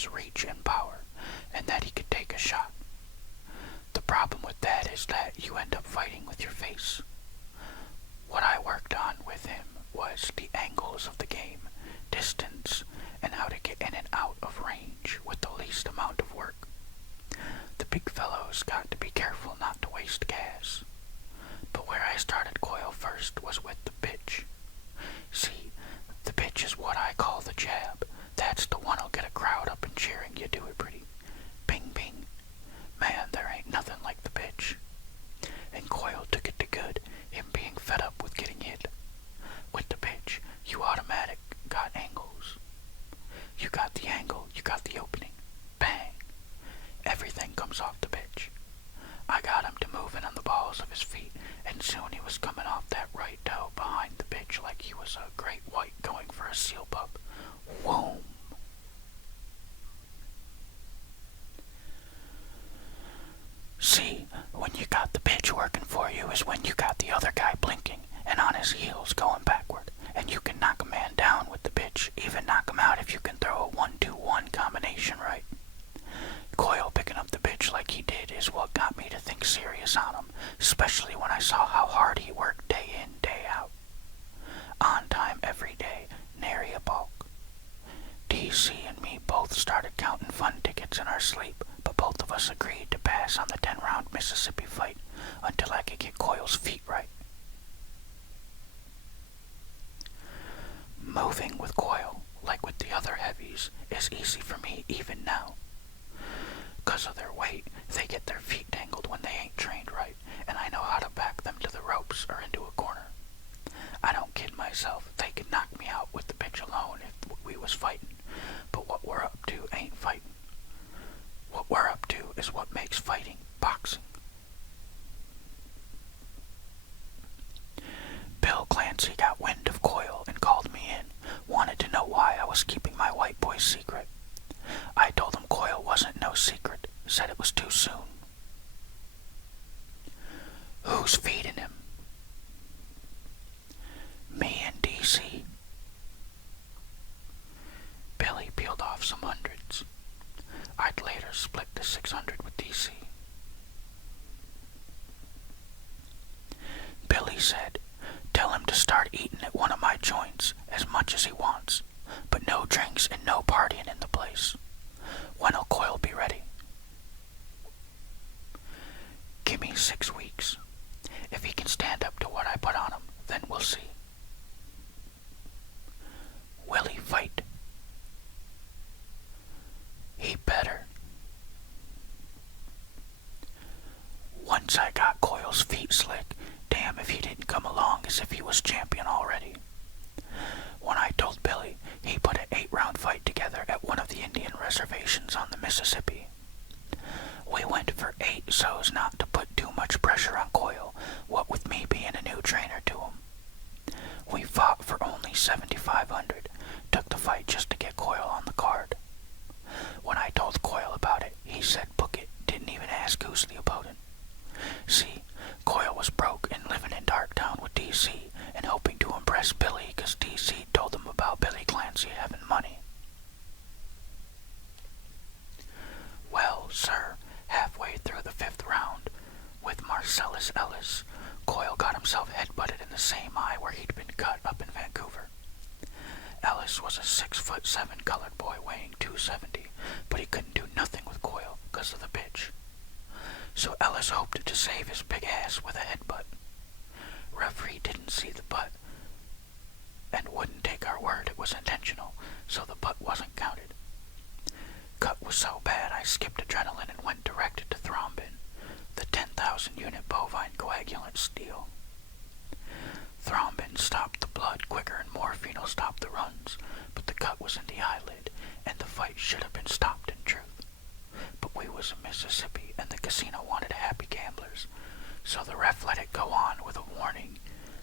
his reach and power, and that he could take a shot. The problem with that is that you end up fighting with your face. What I worked on with him was the angles of the game, distance, and how to get in and out of range with the least amount of work. The big fellows got to be careful not to waste gas. But where I started Coil first was with the pitch. See, the pitch is what I call the jab. That's the one that'll get a crowd up and cheering. You do it pretty. Bing, bing. Man, there ain't nothing like the pitch. And Coil took it to good, him being fed up with getting hit. With the pitch, you automatic got angles. You got the angle, you got the opening. Bang. Everything comes off the pitch. I got him to moving on the balls of his feet, and soon he was coming off that right toe behind the pitch like he was a great white going for a seal pup. Whoom! See, when you got the pitch working for you is when you got the other guy blinking and on his heels going backward, and you can knock a man down with the pitch, even knock him out if you can throw a 1-2-1 combination right. Coil picking up the pitch like he did is what got me to think serious on him, especially when I saw how hard he worked day in, day out. On time every day, nary a balk. DC and me both started counting fun tickets in our sleep, but both of us agreed to pass on the 10-round Mississippi fight until I could get Coil's feet right. Moving with Coil, like with the other heavies, is easy for me even now. 'Cause of their weight, they get their feet tangled when they ain't trained right, and I know how to back them to the ropes or into a corner. I don't kid myself, they could knock me out with the pitch alone if we was fighting, but what we're up to ain't fighting. What we're up to is what makes fighting boxing. Bill Clancy got wind of Coil and called me in, wanted to know why I was keeping my white boy's secret. I told him Coil wasn't no secret, said it was too soon. Who's feeding him? Me and DC. Billy peeled off some hundreds. I'd later split the 600 with DC. Billy said, tell him to start eating at one of my joints as much as he wants, but no drinks and no partying in the place. When'll Coil be ready? Give me 6 weeks. If he can stand up to what I put on him, then we'll see. Will he fight? He better. Once I got Coil's feet slick, damn if he didn't come along as if he was champion already. When I told Billy, he put an 8-round fight together at one of the Indian reservations on the Mississippi. We went for 8 so as not to put too much pressure on Coil, what with me being a new trainer to him. We fought for only 7,500, took the fight just to get Coil on the card. When I told Coil about it, he said book it, didn't even ask who's the opponent. See, Coil was broke and living in Darktown with DC and hoping to impress Billy because DC told him about Billy Clancy having money. Well, sir, halfway through the 5th round, with Marcellus Ellis, Coil got himself headbutted in the same eye where he'd been cut up in Vancouver. Ellis was a 6'7" colored boy weighing 270, but he couldn't do nothing with Coil because of the pitch. So Ellis hoped to save his big ass with a headbutt. Referee didn't see the butt and wouldn't take our word it was intentional, so the butt wasn't counted. Cut was so bad I skipped adrenaline and went directed to thrombin, the 10,000 unit bovine coagulant steel. Thrombin stopped the blood quicker and morphine will stop the runs, but the cut was in the eyelid, and the fight should have been stopped in truth. But we was in Mississippi, and the casino wanted happy gamblers, so the ref let it go on with a warning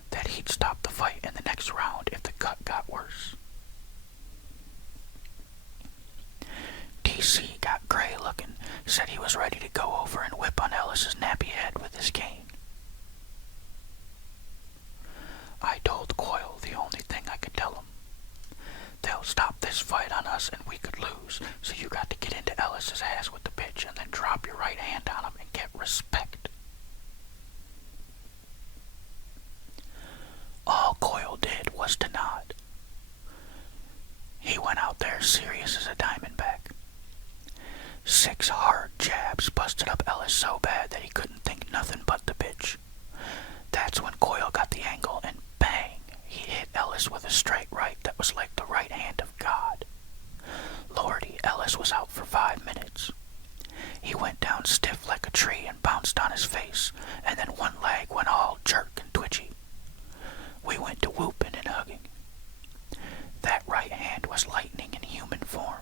that he'd stop the fight in the next round if the cut got worse. DC got gray looking, said he was ready to go over and whip on Ellis's nappy head with his cane. I told Coil the only thing I could tell him. They'll stop this fight on us and we could lose, so you got to so bad that he couldn't think nothing but the bitch. That's when Coyle got the angle, and bang, he hit Ellis with a straight right that was like the right hand of God. Lordy, Ellis was out for 5 minutes. He went down stiff like a tree and bounced on his face, and then one leg went all jerk and twitchy. We went to whooping and hugging. That right hand was lightning in human form.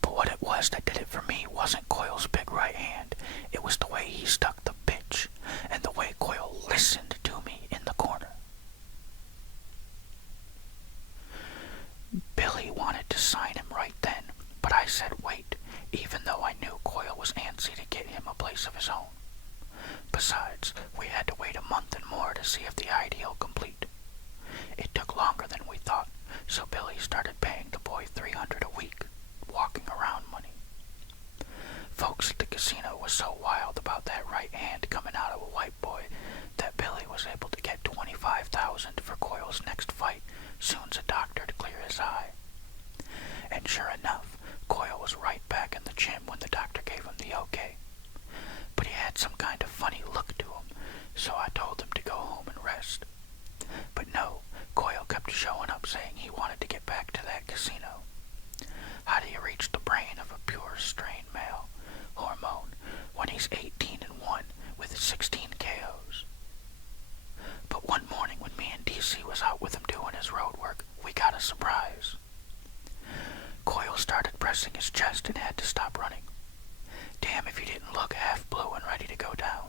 But what it was that did it for me wasn't Coyle's big right hand. It was the way he stuck the bitch, and the way Coyle listened to me in the corner. Billy wanted to sign him right then, but I said wait, even though I knew Coyle was antsy to get him a place of his own. Besides, we had to wait a month and more to see if the ideal complete. It took longer than we thought, so Billy started paying the boy $300 a week, walking around money. Folks at the casino was so wild about that right hand coming out of a white boy that Billy was able to get $25,000 for Coyle's next fight, soon's a doctor to clear his eye. And sure enough, Coyle was right back in the gym when the doctor gave him the okay. But he had some kind of funny look to him, so I told him to go home and rest. But no, Coyle kept showing up saying he wanted to get back to that casino. How do you reach the brain of a pure strain male hormone when he's 18-1 with 16 KOs? But one morning when me and DC was out with him doing his road work, we got a surprise. Coyle started pressing his chest and had to stop running. Damn if he didn't look half blue and ready to go down.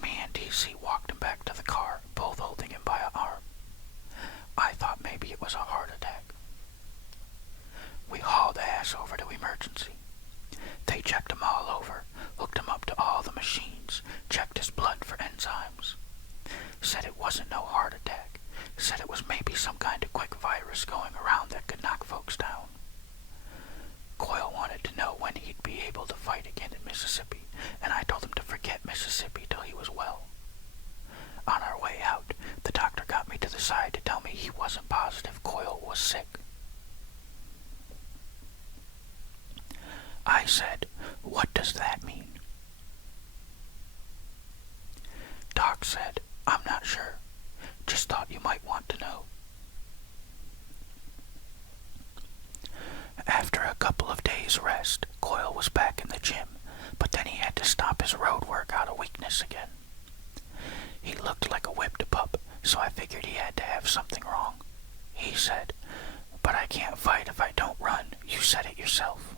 Me and DC walked him back to the car, both holding him by an arm. I thought maybe it was a heart attack. We hauled ass over to emergency. They checked him all over, hooked him up to all the machines, checked his blood for enzymes. Said it wasn't no heart attack. Said it was maybe some kind of quick virus going around that could knock folks down. Coyle wanted to know when he'd be able to fight again in Mississippi, and I told him to forget Mississippi till he was well. On our way out, the doctor got me to the side to tell me he wasn't positive Coyle was sick. I said, "What does that mean?" Doc said, "I'm not sure. Just thought you might want to know." After a couple of days' rest, Coyle was back in the gym, but then he had to stop his road work out of weakness again. He looked like a whipped pup, so I figured he had to have something wrong. He said, "But I can't fight if I don't run. You said it yourself."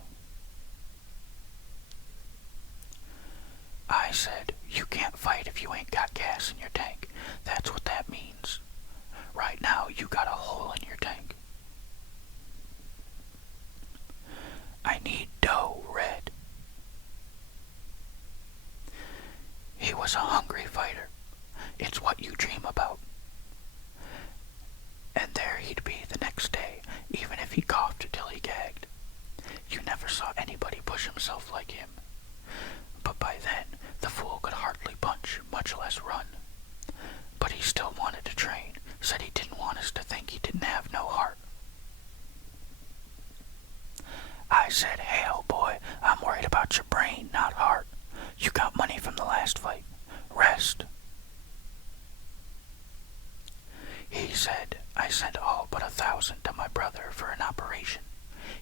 I said, "You can't fight if you ain't got gas in your tank. That's what that means. Right now, you got a hole in your tank." I need dough, Red. He was a hungry fighter. It's what you dream about. And there he'd be the next day, even if he coughed till he gagged. You never saw anybody push himself like him. But by then, the fool could hardly punch, much less run. But he still wanted to train, said he didn't want us to think he didn't have no heart. I said, "Hey, old boy, I'm worried about your brain, not heart. You got money from the last fight. Rest." He said, "I sent all but 1,000 to my brother for an operation.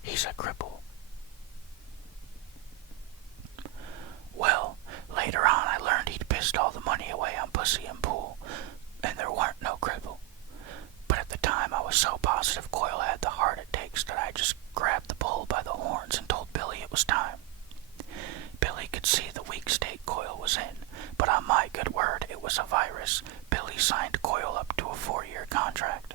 He's a cripple." Well, later on I learned he'd pissed all the money away on pussy and pool, and there weren't no cripple. But at the time I was so positive Coyle had the heart it takes that I just grabbed the bull by the horns and told Billy it was time. Billy could see the weak state Coyle was in, but on my good word it was a virus. Billy signed Coyle up to a 4-year contract.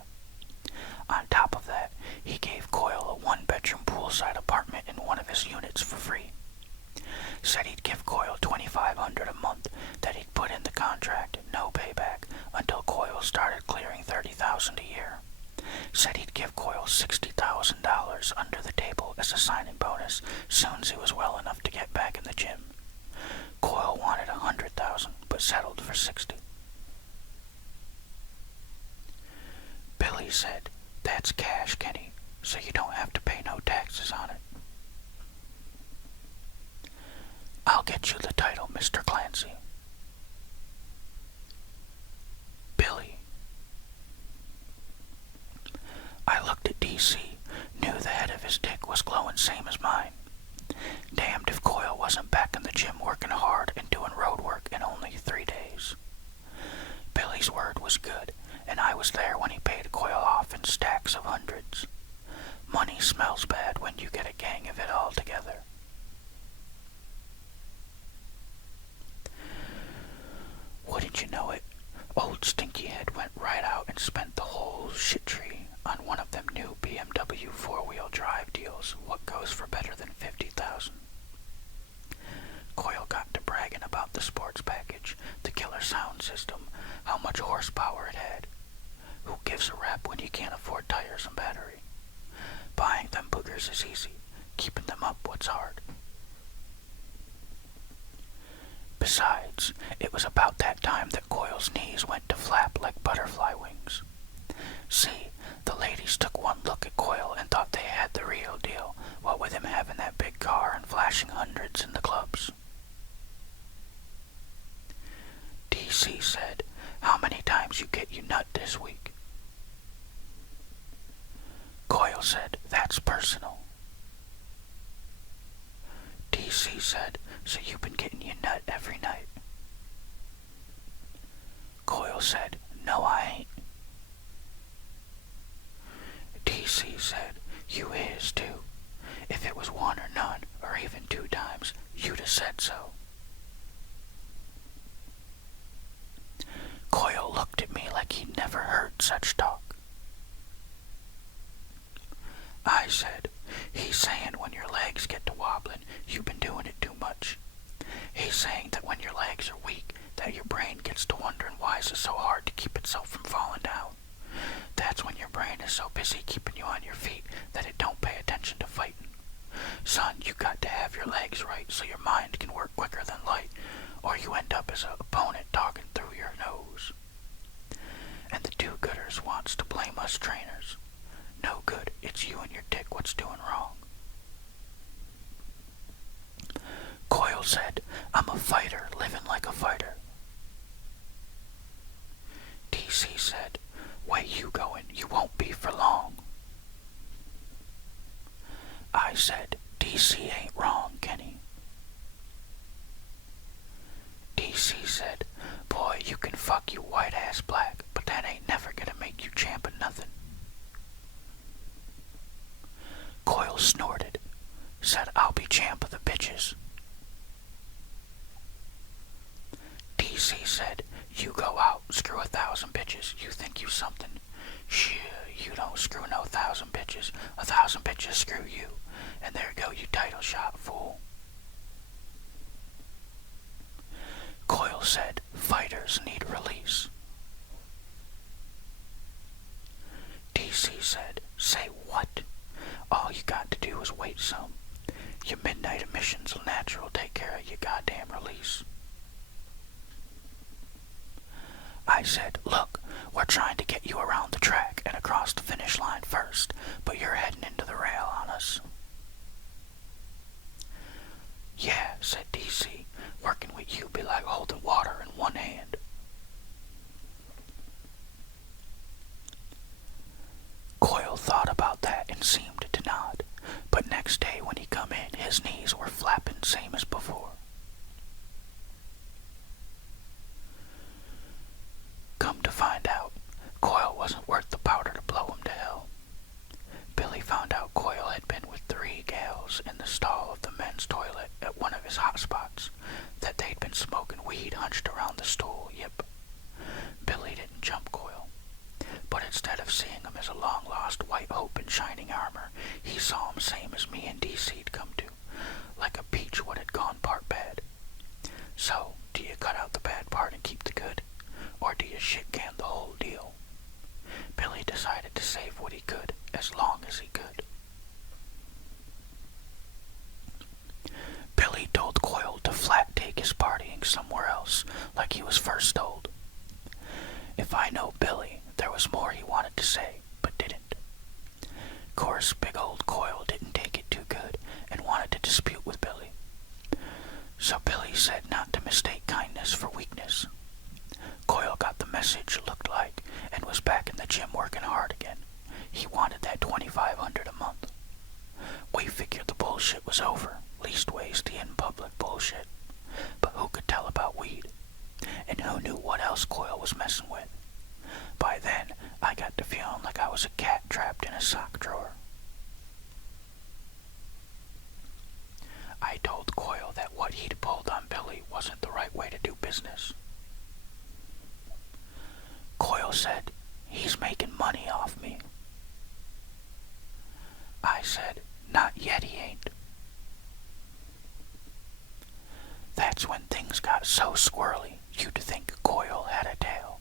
On top of that, he gave Coyle a 1-bedroom poolside apartment in one of his units for free. Said he'd give Coyle $2,500 a month that he'd put in the contract, no payback, until Coyle started clearing $30,000 a year. Said he'd give Coyle $60,000 under the table as a signing bonus soon as he was well enough to get back in the gym. Coyle wanted $100,000, but settled for $60,000. Billy said, "That's cash, Kenny, so you don't have to pay no taxes on it." "I'll get you the title wasn't back in the gym working hard and doing road work in only 3 days. Billy's word was good, and I was there when he paid Coyle off in stacks of hundreds. Money smells bad when you get a gang of it all together. Wouldn't you know it, old Stinky Head went right out and spent the whole shit tree on one of them new BMW four-wheel drive deals, what goes for better than $50,000. Coyle got to bragging about the sports package, the killer sound system, how much horsepower it had. Who gives a rap when you can't afford tires and battery? Buying them boogers is easy, keeping them up what's hard. Besides, it was about that time that Coyle's knees went to flap like butterfly wings. See, the ladies took one look at Coyle and thought they had the real deal, what with him having that big car and flashing hundreds in the clubs. DC said, "How many times you get you nut this week?" Coyle said, "That's personal." DC said, "So you've been getting your nut every night?" Coyle said, "No, I ain't." DC said, "You is too. If it was one or none, or even 2 times, you'd have said so." Coyle looked at me like he'd never heard such talk. I said, "He's saying when your legs get to wobbling, you've been doing it too much. He's saying that when your legs are weak, that your brain gets to wondering why is it so hard to keep itself from falling down. That's when your brain is so busy keeping you on your feet that it don't pay attention to fighting. Son, you got to have your legs right so your mind can work quicker than light, or you end up as an opponent talking through your nose. And the do-gooders wants to blame us trainers. No good, it's you and your dick what's doing wrong." Coyle said, "I'm a fighter living like a fighter." DC said, "Way you going, you won't be for long." I said, "DC ain't wrong, Kenny." DC said, "Boy, you can fuck you white-ass black, but that ain't never gonna make you champ of nothing." Coyle snorted, said, "I'll be champ of the bitches." DC said, "You go out, screw 1,000 bitches, you think you something. Shit, you don't screw no 1,000 bitches, 1,000 bitches screw you, and there go you title shot, fool." Coyle said, "Fighters need release." DC said, "Say what? All you got to do is wait some. Your midnight emissions will natural take care of your goddamn release." I said, "Look, we're trying to get you around the track and across the finish line first, but you're heading into the rail on us." "Yeah," said DC, "working with you be like holding water in one hand." Coyle thought about that and seemed to nod, but next day when he come in, his knees were flapping same as before. Come to find out, Coyle wasn't worth the powder to blow him to hell. Billy found out Coyle had been with 3 gals in the stall of the men's toilet at one of his hot spots, that they'd been smoking weed hunched around the stool. Yep. Billy didn't jump Coyle, but instead of seeing him as a long-lost white hope in shining armor, he saw him same as me and DC'd come to, like a peach what had gone part bad. So, do you cut out the bad part and keep the good, or do you shit-can the whole deal? Billy decided to save what he could, as long as he could. Billy told Coyle to flat take his partying somewhere else, like he was first told. If I know Billy, there was more he wanted to say, but didn't. Course, big old Coyle didn't take it too good, and wanted to dispute with Billy. So Billy said not to mistake kindness for weakness. Coyle got the message, looked like, and was back in the gym working hard again. He wanted that $2,500 a month. We figured the bullshit was over, leastways the in-public bullshit. But who could tell about weed? And who knew what else Coyle was messing with? By then, I got to feeling like I was a cat trapped in a sock drawer. I told Coyle that what he'd pulled on Billy wasn't the right way to do business. Coyle said, "He's making money off me." I said, "Not yet he ain't." That's when things got so squirrely, you'd think Coyle had a tail.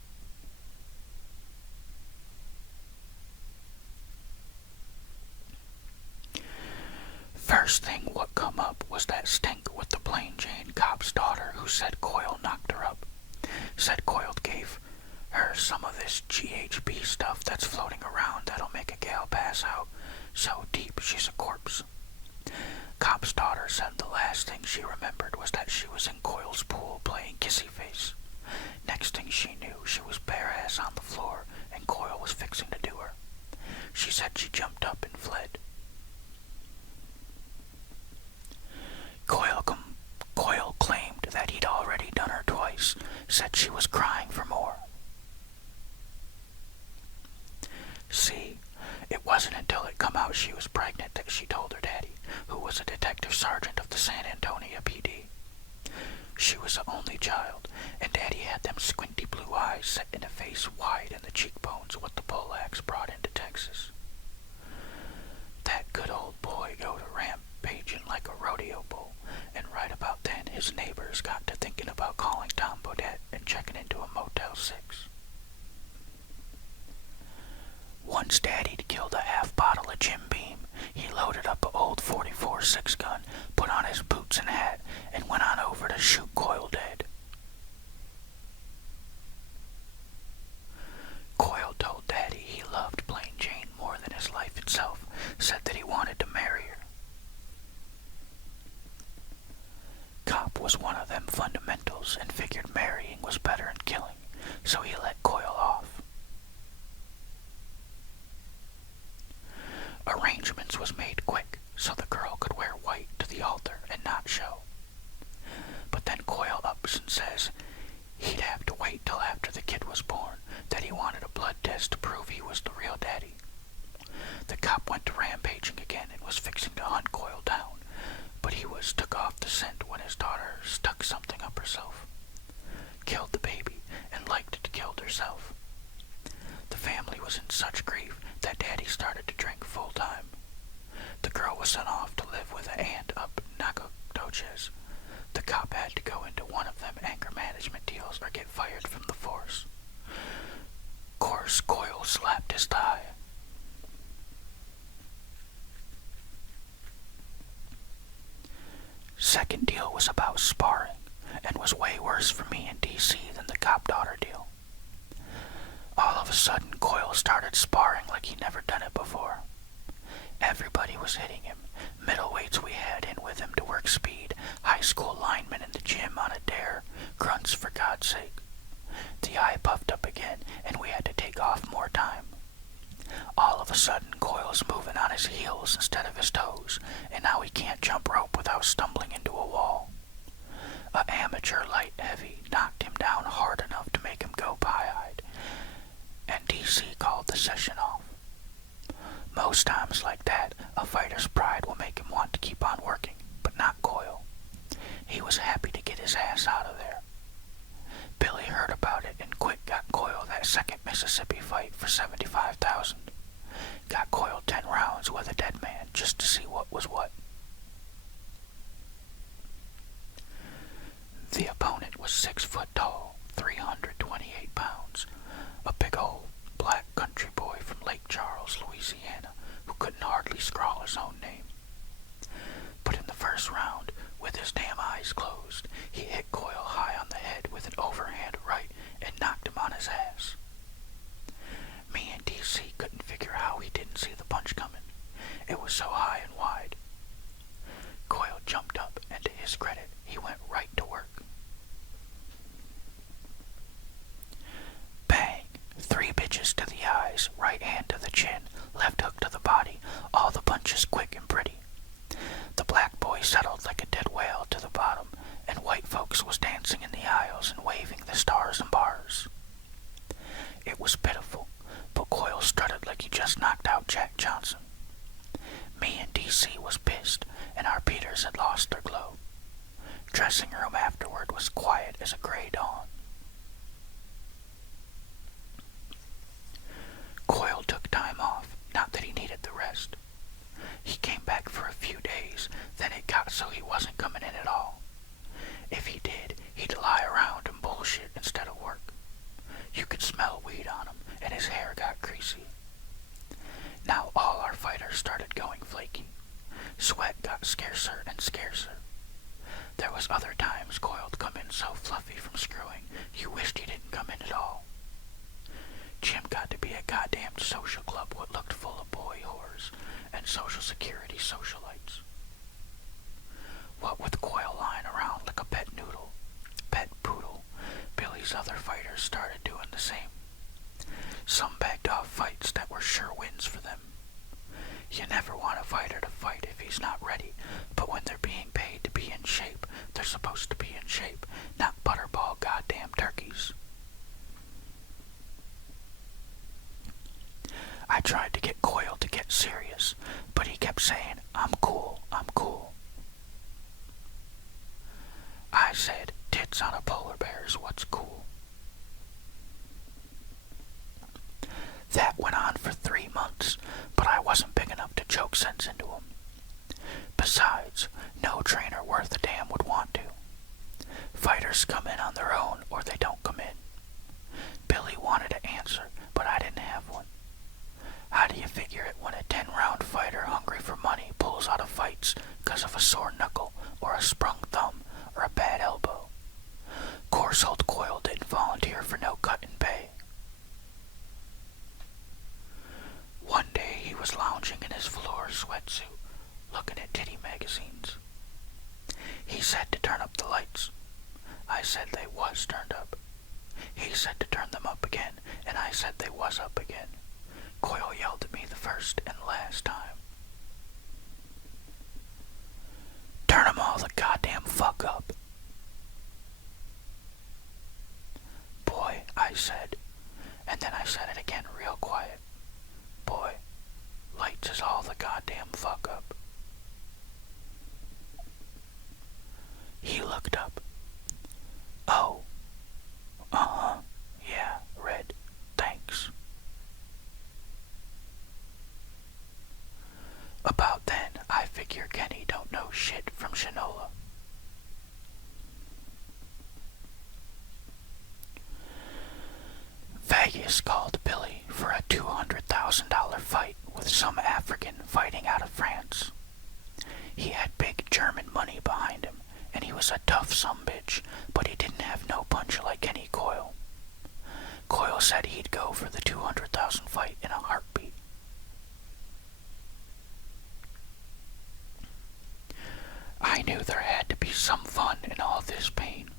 First thing what come up was that stink with the Plain Jane cop's daughter who said Coyle knocked her up. Said Coyle gave her some of this GHB stuff that's floating around that'll make a gal pass out so deep she's a corpse. Cop's daughter said the last thing she remembered was that she was in Coyle's pool playing kissy face. Next thing she knew, she was bare ass on the floor and Coyle was fixing to do her. She said she jumped up and fled. Coyle claimed that he'd already done her twice, said she was crying for more. See, it wasn't until it come out she was pregnant that she told her daddy, who was a detective sergeant of the San Antonio PD. She was the only child, and Daddy had them squinty blue eyes set in a face wide in the cheekbones what the poleaxe brought into Texas. That good old boy go to rampaging like a rodeo bull, and right about then his neighbors got to thinking about calling Tom Bodette and checking into a Motel 6. Once Daddy'd killed a half bottle of Jim Beam, he loaded up an old 44 6-gun, put on his boots and hat, and went on over to shoot Coyle dead. Coyle told Daddy he loved Plain Jane more than his life itself, said that he wanted to marry her. Cop was one of them fundamentals and figured marrying was better than killing, so he let Coyle off. Arrangements was made quick, so the girl could wear white to the altar and not show. But then Coyle ups and says he'd have to wait till after the kid was born, that he wanted a blood test to prove he was the real daddy. The cop went to rampaging again and was fixing to hunt Coyle down, but he was took off the scent when his daughter stuck something up herself. Killed the baby and liked to killed herself. The family was in such grief that Daddy started to drink full time. The girl was sent off to live with an aunt up Nacogdoches. The cop had to go into one of them anger management deals or get fired from the force. Course Coyle slapped his thigh. Second deal was about sparring, and was way worse for me in D.C. than the cop-daughter deal. All of a sudden, Coyle started sparring like he never done it before. Everybody was hitting him. Middleweights we had in with him to work speed, high school linemen in the gym on a dare, grunts for God's sake. The eye puffed up again, and we had to take off more time. All of a sudden, Coyle's moving on his heels instead of his toes, and now he can't jump rope without stumbling into a wall. A amateur light heavy knocked him down hard enough to make him go pie-eyed, and DC called the session off. Most times like that, a fighter's pride will make him want to keep on working, but not Coyle. He was happy to get his ass out of there. Billy heard about it and quick got Coyle that second Mississippi fight for $75,000. Got Coyle 10 rounds with a dead man just to see what was what. The opponent was 6 foot tall, 328 pounds, a big old black country boy from Lake Charles, Louisiana, who couldn't hardly scrawl his own name. But in the first round, with his damn eyes closed, he hit Coyle high on the head with an overhand right and knocked him on his ass. Me and DC couldn't figure how he didn't see the punch coming. It was so high and wide. Coyle jumped up, and to his credit, he went right to work. Bang! 3 bitches to the eyes, right hand to the chin, left hook to the body, all the punches quick and pretty. The black boy settled like as a gray dawn. Coyle took time off, not that he needed the rest. He came back for a few days, then it got so he wasn't coming in at all. If he did, he'd lie around and bullshit instead of work. You could smell weed on him, and his hair got greasy. Now all our fighters started going flaky. Sweat got scarcer and scarcer. There was other times Coyle'd come in so fluffy from screwing, you wished he didn't come in at all. Jim got to be a goddamn social club what looked full of boy whores and social security socialites. What with Coyle lying around like a pet poodle, Billy's other fighters started doing the same. Some begged off fights that were sure wins for them. You never want a fighter to fight if he's not ready, but when they're being paid to be in shape, they're supposed to be in shape, not butterball goddamn turkeys. I tried to get Coyle to get serious, but he kept saying, I'm cool, I'm cool. I said, tits on a polar bear is what's cool. That went on for 3 months, but I wasn't big enough to choke sense into him. Besides, no trainer worth a damn would want to. Fighters come in on their own or they don't come in. Billy wanted to answer, but I didn't have one. How do you figure it when a 10-round fighter hungry for money pulls out of fights because of a sore knuckle or a sprung thumb or a bad elbow? Course old Coyle didn't volunteer for no cut in pay. One day he was lounging in his velour sweatsuit, looking at titty magazines. He said to turn up the lights. I said they was turned up. He said to turn them up again, and I said they was up again. Coyle yelled at me the first and last time. Turn 'em all the goddamn fuck up. Boy, I said, and then I said it again real quiet. Boy, lights is all the goddamn fuck up. He looked up. Oh. Yeah, Red. Thanks. About then, I figure Kenny don't know shit from Shinola. Vegas called Billy for a $200,000 fight with some African fighting out of France. He had big German money behind him, and he was a tough sumbitch, but he didn't have no punch like Kenny Coyle. Coyle said he'd go for the $200,000 fight in a heartbeat. I knew there had to be some fun in all this pain.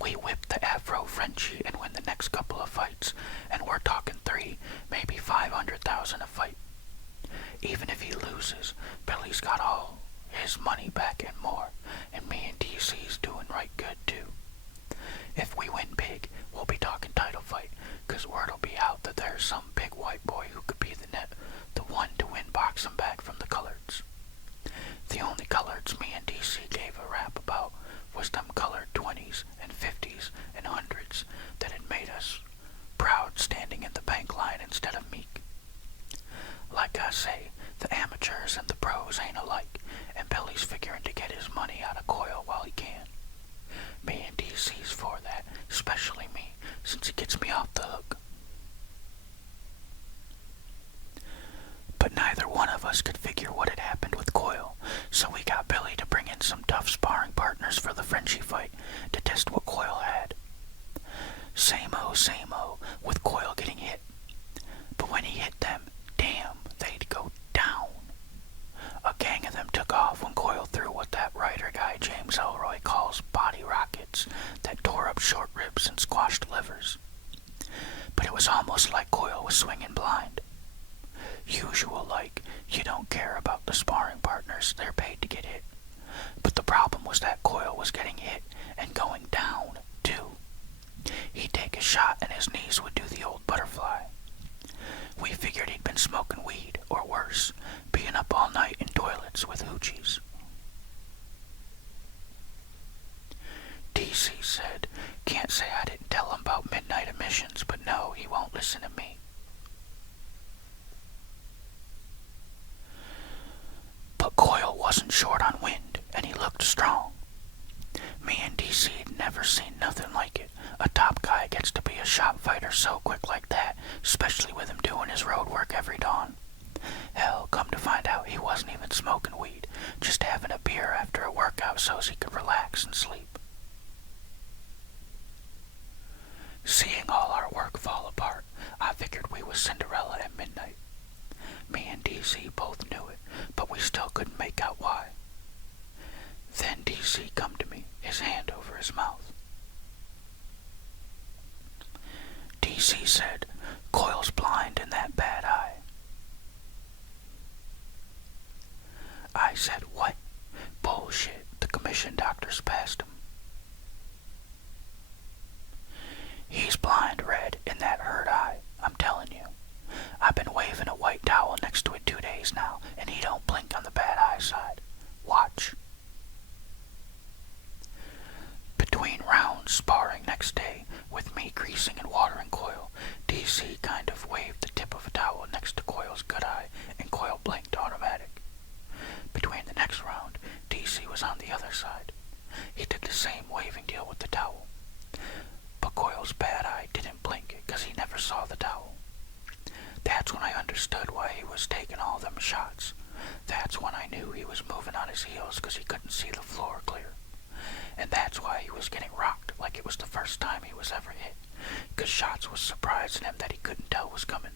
We whip the Afro-Frenchie and win the next couple of fights, and we're talking 3, maybe 500,000 a fight. Even if he loses, Billy's got all his money back and more, and me and DC's doing right good too. If we win big, we'll be talking title fight, 'cause word'll be out that there's some big white boy who could be the one to win boxing back from the coloreds. The only coloreds me and DC gave a rap about was them colored 20s and 50s and 100s that had made us proud standing in the bank line instead of meek. Like I say, the amateurs and the pros ain't alike, and Billy's figuring to get his money out of Coyle while he can. Me and DC's for that, especially me, since he gets me off the hook. But neither one of us could figure what had happened with Coyle, so we got Billy to bring in some tough sparring partners for the Frenchie fight to test what Coyle had. Same-o, with Coyle getting hit. But when he hit them, damn, they'd go down. A gang of them took off when Coyle threw what that writer guy James Elroy calls body rockets that tore up short ribs and squashed livers. But it was almost like Coyle was swinging blind. Usual like, you don't care about the sparring partners, they're paid to get hit. But the problem was that Coyle was getting hit and going down, too. He'd take a shot and his knees would do the old butterfly. We figured he'd been smoking weed, or worse, being up all night in toilets with hoochies. DC DC said, "Can't say I didn't tell him about midnight emissions, but no, he won't listen to me." But Coyle wasn't short on wind, and he looked strong. Me and DC'd never seen nothing like it. A top guy gets to be a shop fighter so quick like that, especially with him doing his road work every dawn. Hell, come to find out, he wasn't even smoking weed, just having a beer after a workout so's he could relax and sleep. Seeing all our work fall apart, I figured we was Cinderella at midnight. Me and DC both knew it, but we still couldn't make out why. Then DC come to me, his hand over his mouth. DC said, "Coyle's blind in that bad eye." I said, "What? Bullshit, the commission doctors passed him." "He's blind, Red, in that hurt eye, I'm telling you. I've been waving a white towel next to it 2 days now, and he don't blink on the bad eye side. Watch." Between rounds sparring next day, with me greasing and watering Coyle, DC kind of waved the tip of a towel next to Coyle's good eye, and Coyle blinked automatic. Between the next round, DC was on the other side. He did the same waving deal with the towel. But Coyle's bad eye didn't blink because he never saw the towel. That's when I understood why he was taking all them shots. That's when I knew he was moving on his heels because he couldn't see the floor clear. And that's why he was getting rocked like it was the first time he was ever hit, because shots was surprising him that he couldn't tell was coming.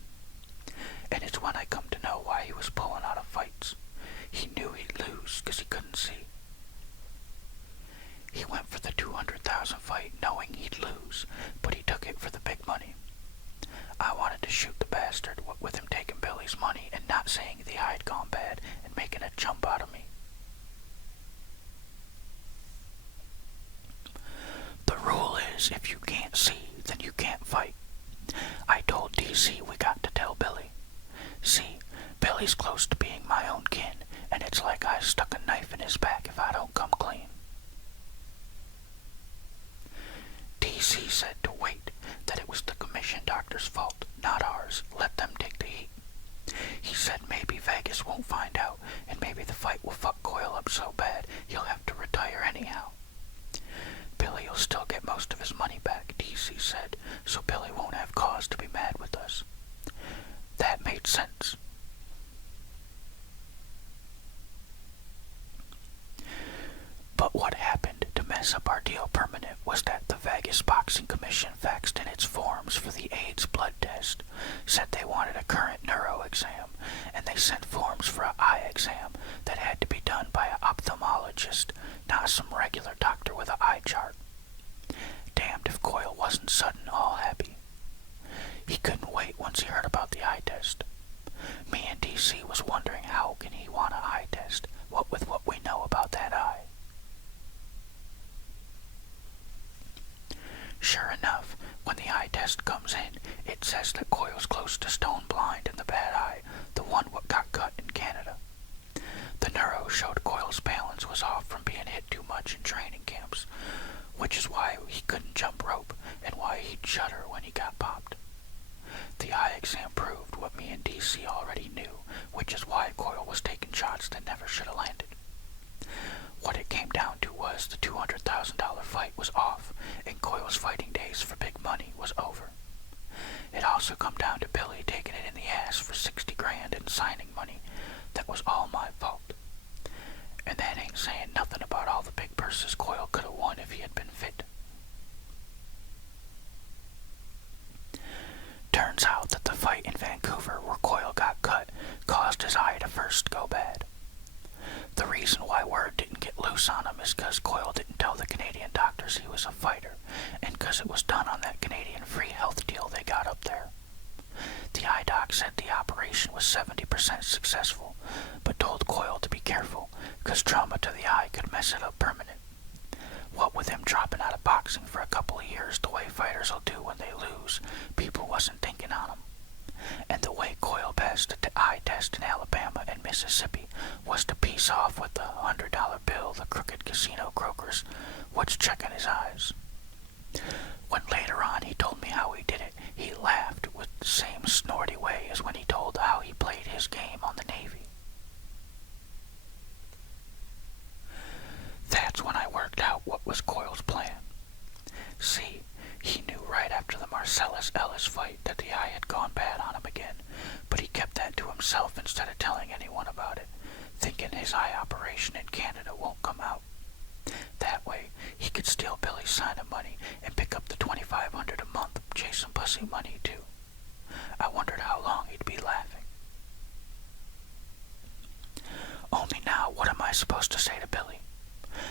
And it's when I come to know why he was pulling out of fights. He knew he'd lose because he couldn't see. He went for the 200,000 fight knowing he'd lose, but he took it for the big money. I wanted to shoot the bastard with him taking Billy's money and not saying the eye'd gone bad and making a chump out of me. The rule is, if you can't see, then you can't fight. I told DC we got to tell Billy. See, Billy's close to being my own kin, and it's like I stuck a knife in his back if I don't come clean. DC said to wait, that it was the commission doctor's fault, not ours. Let them take the heat. He said maybe Vegas won't find out, and maybe the fight will fuck Coyle up so bad he'll have to retire anyhow. Billy will still get most of his money back, DC said, so Billy won't have cause to be mad with us. That made sense. But what happened to mess up our deal permanent was that the Vegas Boxing Commission faxed in its forms for the AIDS blood test, said they wanted a current neuro exam, and they sent forms for an eye exam that had to be done by an ophthalmologist, not some regular doctor with an eye chart. Damned if Coyle wasn't sudden all happy. He couldn't wait once he heard about the eye test. Me and DC was wondering how can he want an eye test, what with what we know about that eye. Sure enough, when the eye test comes in, it says that Coyle's close to stone blind in the bad eye, the one what got cut in Canada. The neuro showed Coyle's balance was off from being hit too much in training camps, which is why he couldn't jump rope and why he'd shudder when he got popped. The eye exam proved what me and DC already knew, which is why Coyle was taking shots that never should have landed. What it came down to was the $200,000 fight was off, and Coyle's fighting days for big money was over. It also come down to Billy taking it in the ass for 60 grand in signing money. That was all my fault. And that ain't saying nothing about all the big purses Coyle could have won if he had been fit. Turns out that the fight in Vancouver where Coyle got cut caused his eye to first go bad. The reason why word didn't get loose on him is because Coyle didn't tell the Canadian doctors he was a fighter, and because it was done on that Canadian free health deal they got up there. The eye doc said the operation was 70% successful, but told Coyle to be careful, because trauma to the eye could mess it up permanent. What with him dropping out of boxing for a couple of years the way fighters will do when they lose, people wasn't thinking on him. And the way Coyle passed the eye test in Alabama and Mississippi was to piece off with the $100 bill the crooked casino croakers was checking his eyes. See, he knew right after the Marcellus Ellis fight that the eye had gone bad on him again, but he kept that to himself instead of telling anyone about it, thinking his eye operation in Canada won't come out. That way, he could steal Billy's sign-up money and pick up the $2,500 a month Jason Pussy money too. I wondered how long he'd be laughing. Only now, what am I supposed to say to Billy?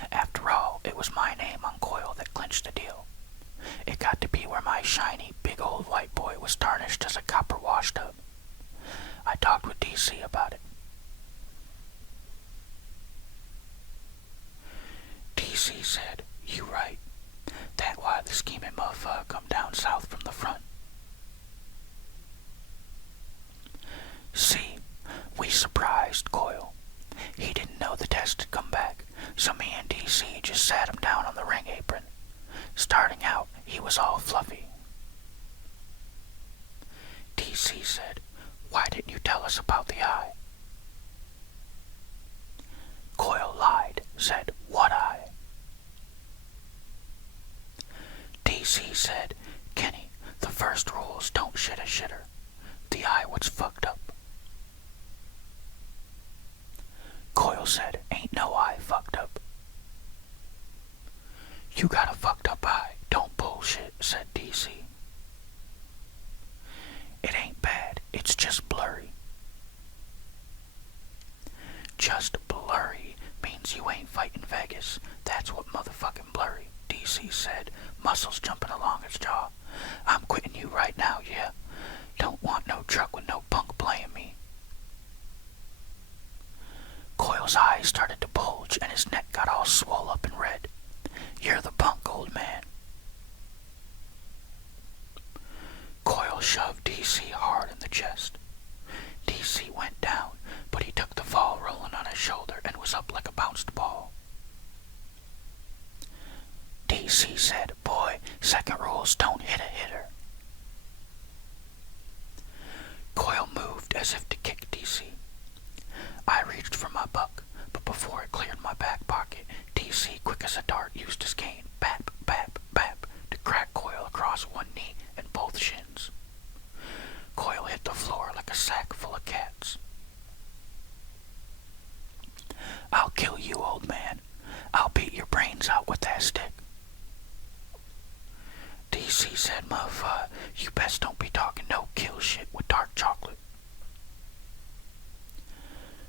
After all, it was my name on Coil that clinched the deal. It got to be where my shiny, big old white boy was tarnished as a copper wash tub. I talked with DC about it. DC said, "You right. That why the scheming motherfucker come down south from the front." See, we surprised Coil. He didn't know the test had come back, so me and DC just sat him down on the ring apron. Starting out, he was all fluffy. DC said, "Why didn't you tell us about the eye?" Coil lied, said, "What eye?" DC said, "Kenny, the first rule is don't shit a shitter. The eye was fucked up." Coil said, "Ain't no eye fucked up." "You got a fucked up eye, don't bullshit," said DC. "It ain't bad, it's just blurry." "Just blurry means you ain't fighting Vegas. That's what motherfucking blurry," DC said, muscles jumping along his jaw. "I'm quitting you right now, yeah? Don't want no truck with no punk playing me." Coil's eyes started to bulge and his neck got all swole up and red. "You're the punk, old man." Coil shoved DC hard in the chest. DC went down, but he took the fall rolling on his shoulder and was up like a bounced ball. DC said, "Boy, second rule's don't hit a hitter." Coil moved as if to kick DC. I reached for my buck, but before it cleared my back pocket, DC, quick as a dart, used his cane, bap, bap, bap, to crack Coil across one knee and both shins. Coil hit the floor like a sack full of cats. "I'll kill you, old man. I'll beat your brains out with that stick." DC said, "Motherfucker, you best don't be talking no kill shit with dark chocolate."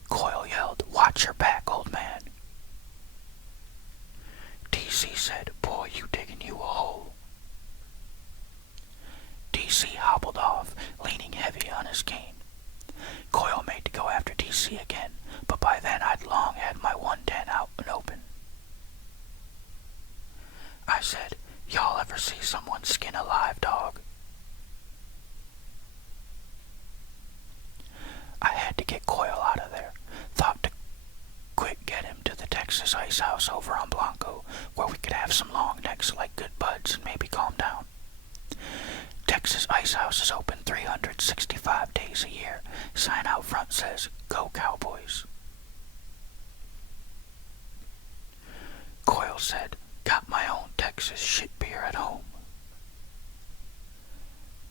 Coil yelled, "Watch your back, old man." DC said, "Boy, you digging you a hole." DC hobbled off, leaning heavy on his cane. Coil made to go after DC again, but by then I'd long had my 110 out and open. I said, "Y'all ever see someone skin a live dog?" I had to get Coil out of there. Thought to quick get him to the Texas Ice House over on Blanco, where we could have some long necks like good buds and maybe calm down. Texas Ice House is open 365 days a year. Sign out front says, "Go Cowboys." Coil said, "Got my own Texas shit beer at home."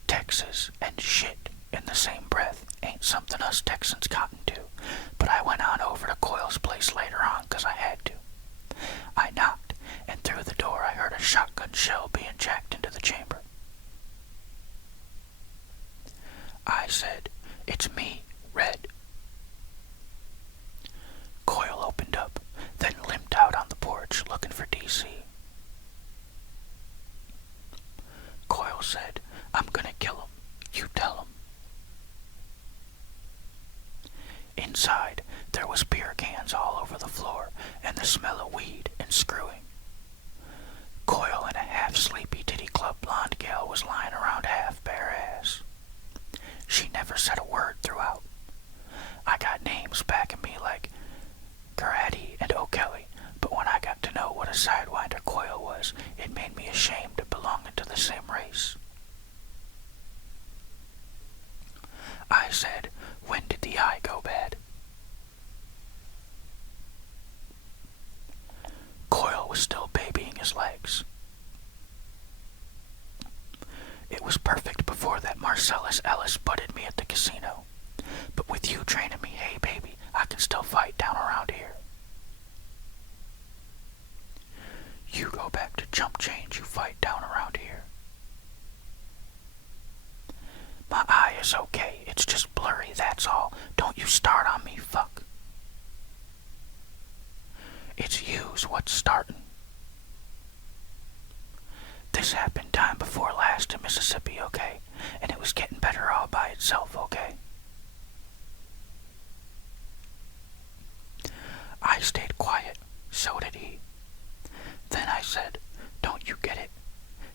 Texas and shit in the same breath ain't something us Texans cotton to, but I went on over to Coil's place later on 'cause I had to. I knocked, and through the door I heard a shotgun shell being jacked into the chamber. I said, "It's me, Red." Coil opened up, then limped out on the porch looking for DC. Coil said, "I'm gonna kill him. You tell him." Inside, there was beer cans all over the floor and the smell of weed and screwing. Coil and a half-sleepy titty club blonde gal was lying around half bare ass. She never said a word throughout. I got names backing me like Garady and O'Kelly, but when I got to know what a sidewinder Coil was, it made me ashamed of belonging to the same race. I said, "When did the eye go bad?" Coil was It was perfect before that Marcellus Ellis butted me at the casino. But with you training me, hey baby, I can still fight down around here. You go back to jump change, you fight down around here. My eye is okay, it's just blurry, that's all. Don't you start on me, fuck. It's you's what's starting. This happened time before last in Mississippi, okay? And it was getting better all by itself, okay? I stayed quiet, so did he. Then I said, don't you get it?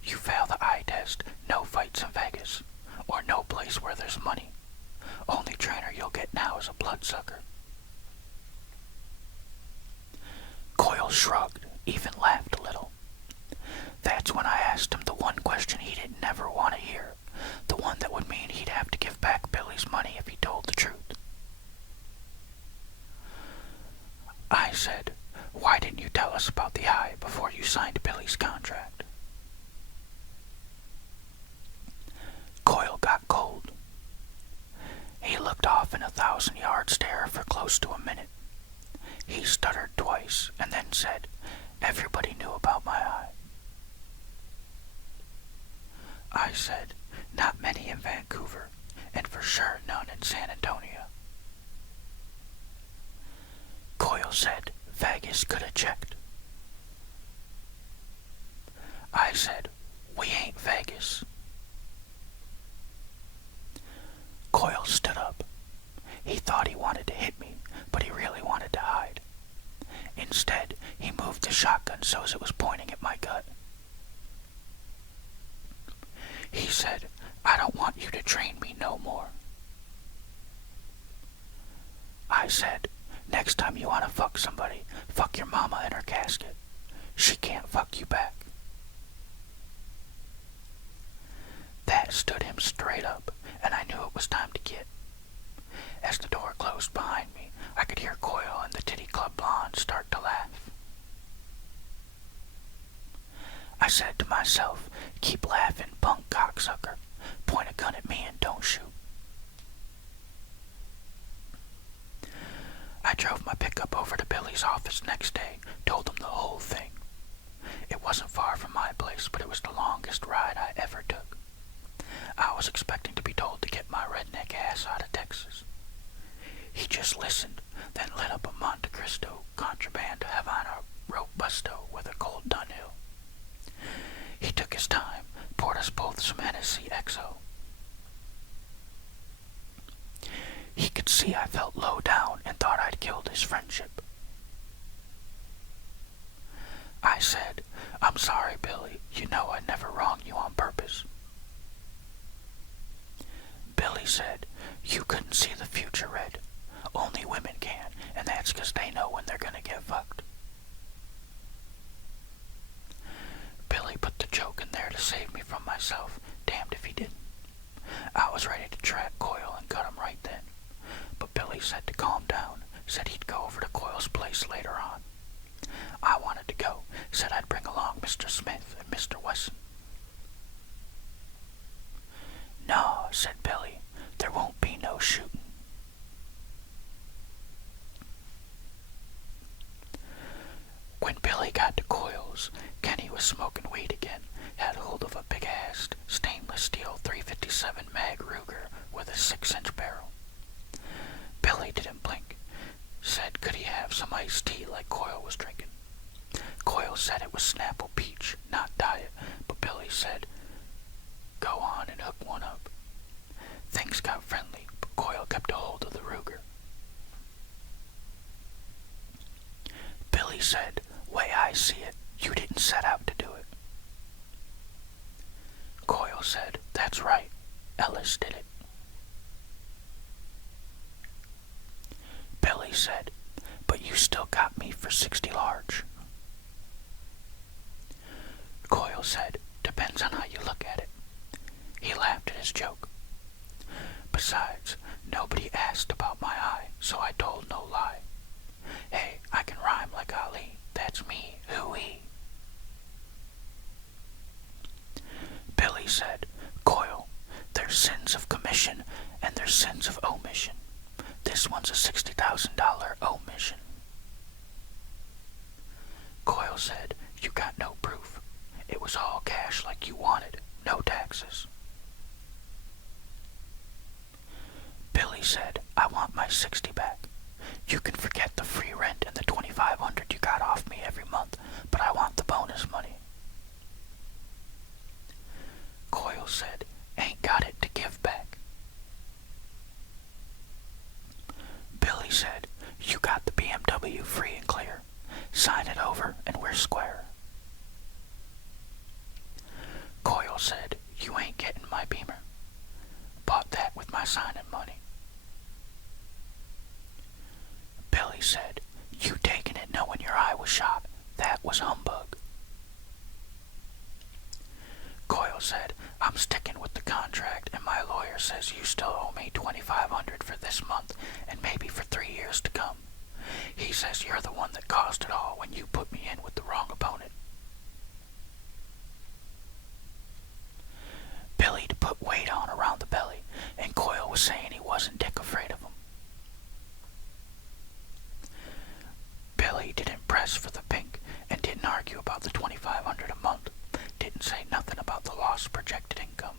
You fail the eye test, no fights in Vegas, or no place where there's money. Only trainer you'll get now is a bloodsucker. Coyle shrugged, even laughed a little. That's when I asked him the one question he didn't ever want to hear, the one that would mean he'd have to give back Billy's money if he told the truth. I said, why didn't you tell us about the eye before you signed Billy's contract? Coyle got cold. He looked off in a 1,000-yard stare for close to a minute. He stuttered twice and then said, everybody knew about my eye. I said, not many in Vancouver, and for sure none in San Antonio. Coyle said, Vegas could have checked. I said, we ain't Vegas. Coyle stood up. He thought he wanted to hit me, but he really wanted to hide. Instead, he moved the shotgun so as it was pointing at my gut. He said, I don't want you to train me no more. I said, next time you want to fuck somebody, fuck your mama in her casket. She can't fuck you back. That stood him straight up, and I knew it was time to get. As the door closed behind me, I could hear Coyle and the Titty Club blonde start to laugh. I said to myself, keep laughing, punk cocksucker. Point a gun at me and don't shoot. I drove my pickup over to Billy's office next day, told him the whole thing. It wasn't far from my place, but it was the longest ride I ever took. I was expecting to be told to get my redneck ass out of Texas. He just listened, then lit up a Monte Cristo contraband Havana Robusto with a cold Dunhill. He took his time, poured us both some Hennessy XO. He could see I felt low down and thought I'd killed his friendship. I said, I'm sorry, Billy. You know I'd never wrong you on purpose. Billy said, you couldn't see the future, Red. Only women can, and that's 'cause they know when they're gonna get fucked. Billy put the joke in there to save me from myself, damned if he didn't. I was ready to track Coyle and cut him right then, but Billy said to calm down, said he'd go over to Coyle's place later on. I wanted to go, said I'd bring along Mr. Smith and Mr. Wesson. No, said Billy, there won't be no shooting. When Billy got to Coyle's, Kenny was smoking weed again, had hold of a big-ass stainless steel .357 mag Ruger with a 6-inch barrel. Billy didn't blink, said could he have some iced tea like Coyle was drinking. Coyle said it was Snapple Peach, not Diet, but Billy said, go on and hook one up. Things got friendly, but Coyle kept a hold of the Ruger. Billy said, way I see it, you didn't set out to do it. Coyle said, that's right, Ellis did it. Billy said, but you still got me for 60 large. Coyle said, depends on how you look at it. He laughed at his joke. Besides, nobody asked about my eye, so I told no lie. Hey, I can rhyme like Ali. That's me, hooey. Billy said, Coyle There's sins of commission and there's sins of omission. This one's a $60,000 omission. Coyle said, "You got no proof. It was all cash like you wanted, no taxes." Billy said, "I want my 60 back. You can forget the free rent and the $2,500 you got off me every month, but I want the bonus money." Coyle said, "Ain't got it to give back." Billy said, "You got the BMW free and clear. Sign it over and we're square." Coyle said, "You ain't getting my Beamer. Bought that with my signing money." Billy said, "You taking it knowing your eye was shot. That was humbug." Coyle said, "I'm sticking with the contract and my lawyer says you still owe me $2,500 for this month and maybe for 3 years to come. He says you're the one that caused it all when you put me in with the wrong opponent." Billy'd put weight on around the belly, and Coyle was saying he wasn't dick afraid of him. Billy didn't press for the pink and didn't argue about the $2,500 a month, didn't say nothing about the lost projected income.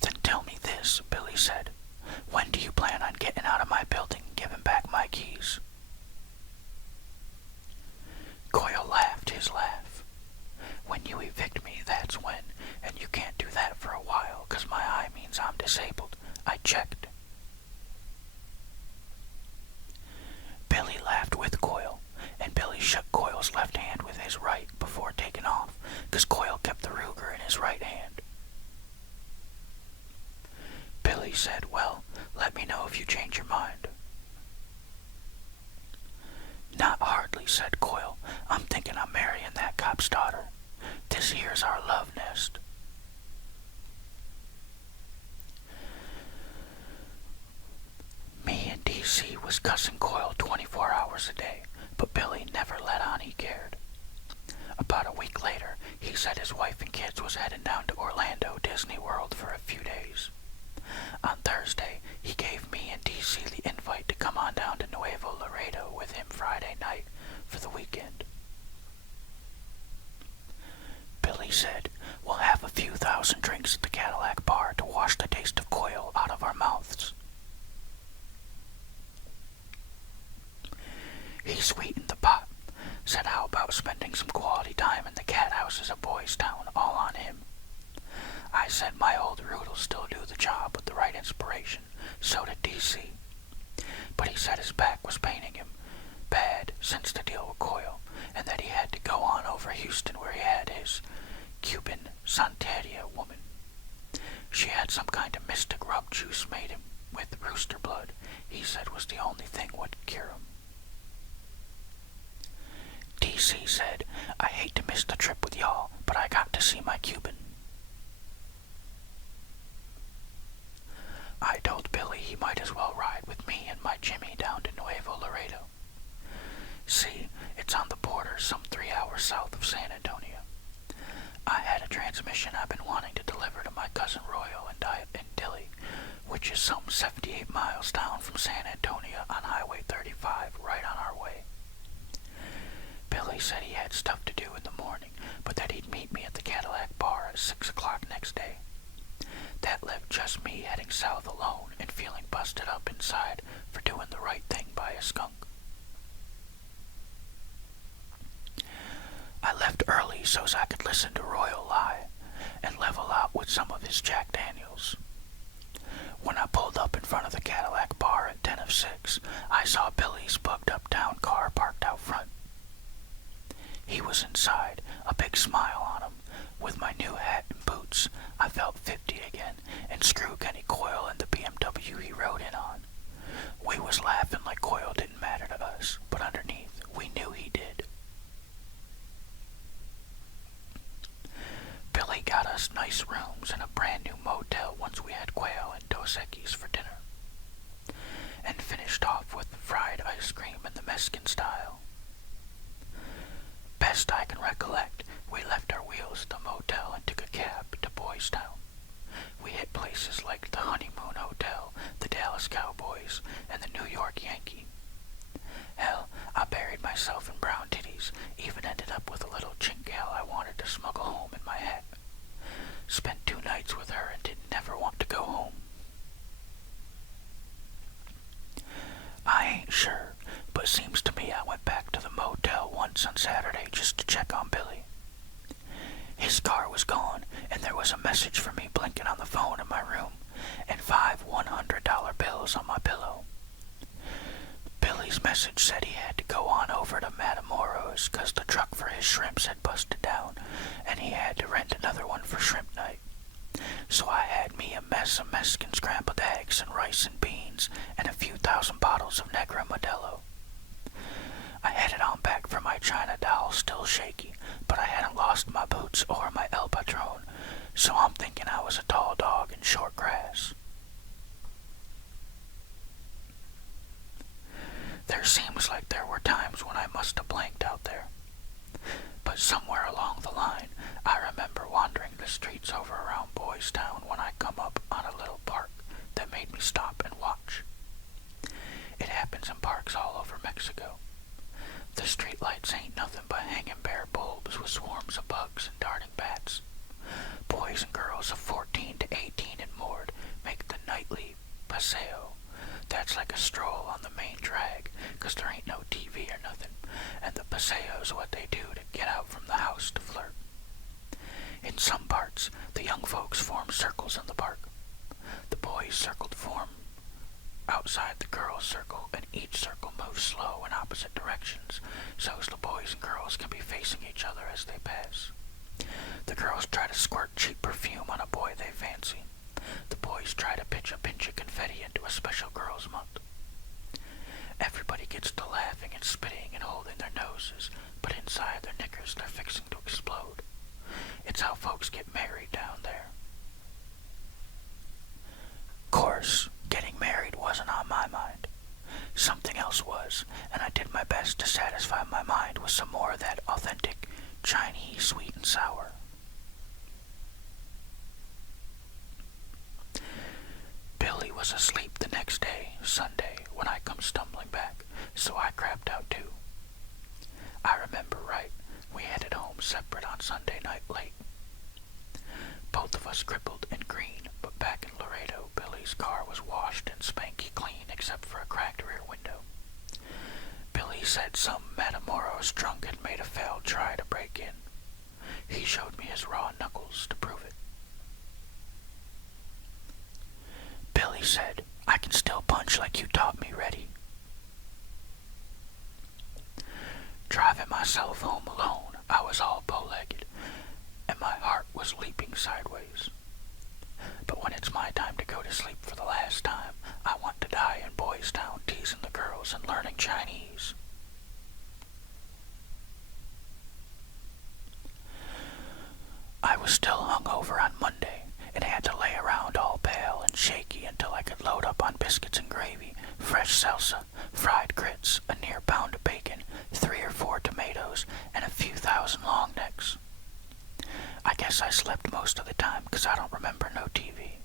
"Then tell me this," Billy said. "When do you plan on getting out of my building and giving back my keys?" Coyle laughed his laugh. "When you evict me, that's when, and you can't do that for a while, 'cause my eye means I'm disabled. I checked." Billy laughed with Coyle, and Billy shook Coyle's left hand with his right before taking off, 'cause Coyle kept the Ruger in his right hand. Billy said, "Well, let me know if you change your mind." "Not hardly," said Coyle. "I'm thinking I'm marrying that cop's daughter. This here's our love nest." Me and DC was cussing Coyle 24 hours a day, but Billy never let on he cared. About a week later, he said his wife and kids was heading down to Orlando Disney World for a few days. On Thursday, he gave me and DC the invite to come on down to Nuevo Laredo with him Friday night for the weekend. Billy said, "We'll have a few thousand drinks at the Cadillac bar to wash the taste of Coyle out of our mouths." He sweetened the pot, said how about spending some quality time in the cat houses of Boys Town, all on him. I said my old root'll still do the job with the right inspiration, so did DC. But he said his back was paining him bad since the deal with Coyle, and that he had to go on over Houston where he had his Cuban Santeria woman. She had some kind of mystic rub juice made him with rooster blood, he said was the only thing would cure him. DC said, "I hate to miss the trip with y'all, but I got to see my Cuban." I told Billy he might as well ride with me and my Jimmy down to Nuevo Laredo. See, it's on the border some 3 hours south of San Antonio. I had a transmission I've been wanting to deliver to my cousin Royal in Dilley, which is some 78 miles down from San Antonio on Highway 35, right on our way. Billy said he had stuff to do in the morning, but that he'd meet me at the Cadillac bar at 6 o'clock next day. That left just me heading south alone and feeling busted up inside for doing the right thing by a skunk. I left early so's I could listen to Royal lie and level out with some of his Jack Daniels. When I pulled up in front of the Cadillac bar at 10 of 6, I saw Billy's bugged up town car parked out front. He was inside, a big smile on him. With my new hat and boots, I felt 50 again, and screw Kenny Coyle and the BMW he rode in on. We was laughing like Coyle didn't matter to us, but underneath, we knew he did. Billy got us nice rooms in a brand new motel once we had quail and Dos Equis for dinner, and finished off with fried ice cream in the Mexican style. Best I can recollect, we left our wheels at the motel and took a cab to Sox and the New York Yankee. Hell, I buried myself in brown titties, even ended up with a little chinkale I wanted to smuggle home in my hat. Spent 2 nights with her and didn't ever want to go home. I ain't sure, but seems to me I went back to the motel once on Saturday just to check on Billy. His car was gone, and there was a message for me blinking on the phone in my room, and 5 $100 bills on my pillow. Billy's message said he had to go on over to Matamoros because the truck for his shrimps had busted down, and he had to rent another one for shrimp night. So I had me a mess of Mexican scrambled eggs and rice and beans and a few thousand bottles of Negra Modelo. I headed on back for my China doll, still shaky, but I hadn't lost my boots or my El Patron, so I'm thinking I was a tall dog in short grass. There seems like there were times when I must have blanked out there. But somewhere along the line, I remember wandering the streets over around Boys Town when I come up on a little park that made me stop and watch. It happens in parks all over Mexico. The streetlights ain't nothing but hanging bare bulbs with swarms of bugs and darting bats. Boys and girls of 14 to 18 and more make the nightly paseo. That's like a stroll on the main drag, 'cause there ain't no TV or nothing, and the paseo's what they do to get out from the house to flirt. In some parts, the young folks form circles in the park. The boys' circle form outside the girls' circle, and each circle moves slow in opposite directions, so as the boys and girls can be facing each other as they pass. The girls try to squirt cheap perfume on a boy they fancy. The boys try to pitch a pinch of confetti into a special girls' month. Everybody gets to laughing and spitting and holding their noses, but inside their knickers they're fixing to explode. It's how folks get married down there. Course, getting married wasn't on my mind. Something else was, and I did my best to satisfy my mind with some more of that authentic Chinese sweet and sour. Billy was asleep the next day, Sunday, when I come stumbling back, so I crapped out too. I remember right, we headed home separate on Sunday night late. Both of us crippled and green, but back in Laredo, Billy's car was washed and spanky clean except for a cracked rear window. Billy said some Matamoros drunk had made a failed try to break in. He showed me his raw knuckles to prove it. Billy said, "I can still punch like you taught me, ready?" Driving myself home alone, I was all bow-legged, and my heart was leaping sideways. But when it's my time to go to sleep for the last time, I want to die in Boys Town teasing the girls and learning Chinese. I was still hungover on Monday, and had to lay around all pale and shaky until I could load up on biscuits and gravy, fresh salsa, fried grits, a near pound of bacon, 3 or 4 tomatoes, and a few thousand long necks. I guess I slept most of the time because I don't remember no TV.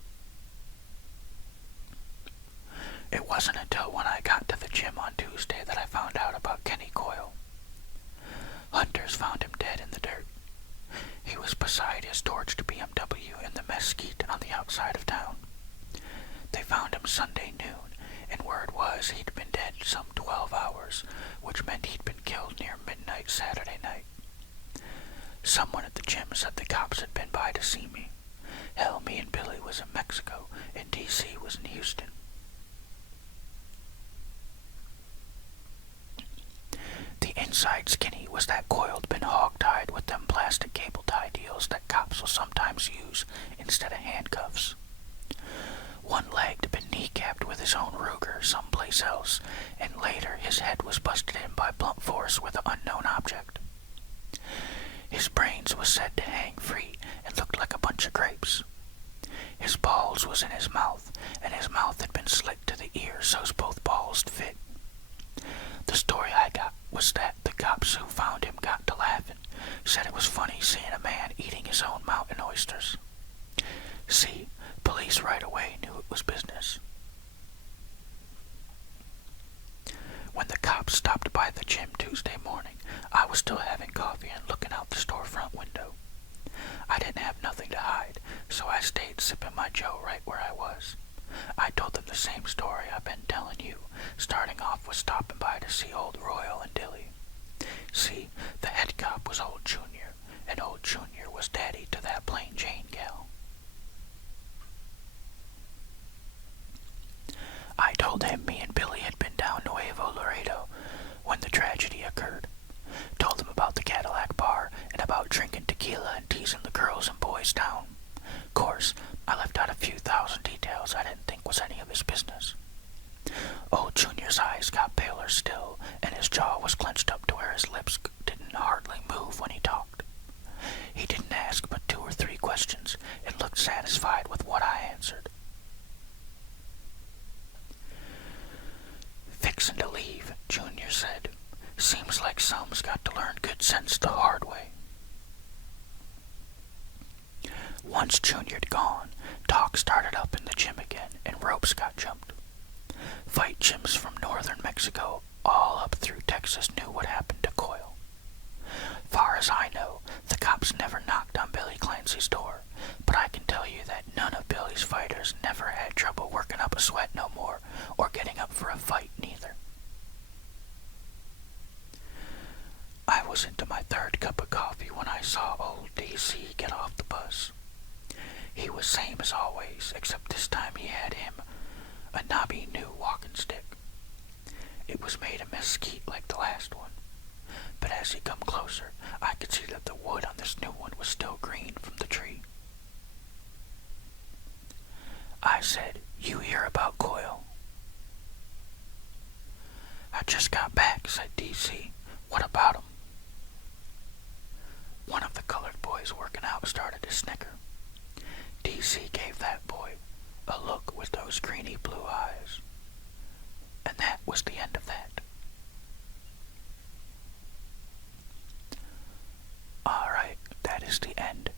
It wasn't until when I got to the gym on Tuesday that I found out about Kenny Coyle. Hunters found him dead in the dirt. He was beside his torched BMW in the mesquite on the outside of town. They found him Sunday noon, and word was he'd been dead some 12 hours, which meant he'd been killed near midnight Saturday night. Someone at the gym said the cops had been by to see me. Hell, me and Billy was in Mexico, and D.C. was in Houston. The inside skinny was that Coil'd been hog-tied with them plastic cable tie deals that cops will sometimes use instead of handcuffs. One leg'd been kneecapped with his own Ruger someplace else, and later his head was busted in by blunt force with an unknown object. His brains was said to hang free and looked like a bunch of grapes. His balls was in his mouth, and his mouth had been slit to the ear so's both balls fit. The story I got was that the cops who found him got to laughing, said it was funny seeing a man eating his own mountain oysters. See, police right away knew it was business. When the cops stopped by the gym Tuesday morning, I was still having coffee and looking out the storefront window. I didn't have nothing to hide, so I stayed sipping my joe right where I was. I told them the same story I've been telling you, starting off with stopping by to see old Royal and Dilly. See, the head cop was old Junior, and old Junior was daddy to that plain Jane gal. I told him me and Billy had been down Nuevo Laredo when the tragedy occurred. Told him about the Cadillac bar and about drinking tequila and teasing the girls and boys down. Of course, I left out a few thousand details I didn't think was any of his business. Old Junior's eyes got paler still, and his jaw was clenched up to where his lips didn't hardly move when he talked. He didn't ask but 2 or 3 questions, and looked satisfied with what I answered. "Fixin' to leave," Junior said. "Seems like some's got to learn good sense the hard way." Once Junior'd gone, talk started up in the gym again, and ropes got jumped. Fight gyms from northern Mexico all up through Texas knew what happened to Coyle. Far as I know, the cops never knocked on Billy Clancy's door, but I can tell you that none of Billy's fighters never had trouble working up a sweat no more, or getting up for a fight neither. I was into my 3rd cup of coffee when I saw old DC get off the bus. He was same as always, except this time he had him a knobby new walking stick. It was made of mesquite like the last one, but as he come closer, I could see that the wood on this new one was still green from the tree. I said, "You hear about Coyle?" "I just got back," said DC. "What about him?" One of the colored boys working out started to snicker. DC gave that boy a look with those greeny blue eyes. And that was the end of that. Alright, that is the end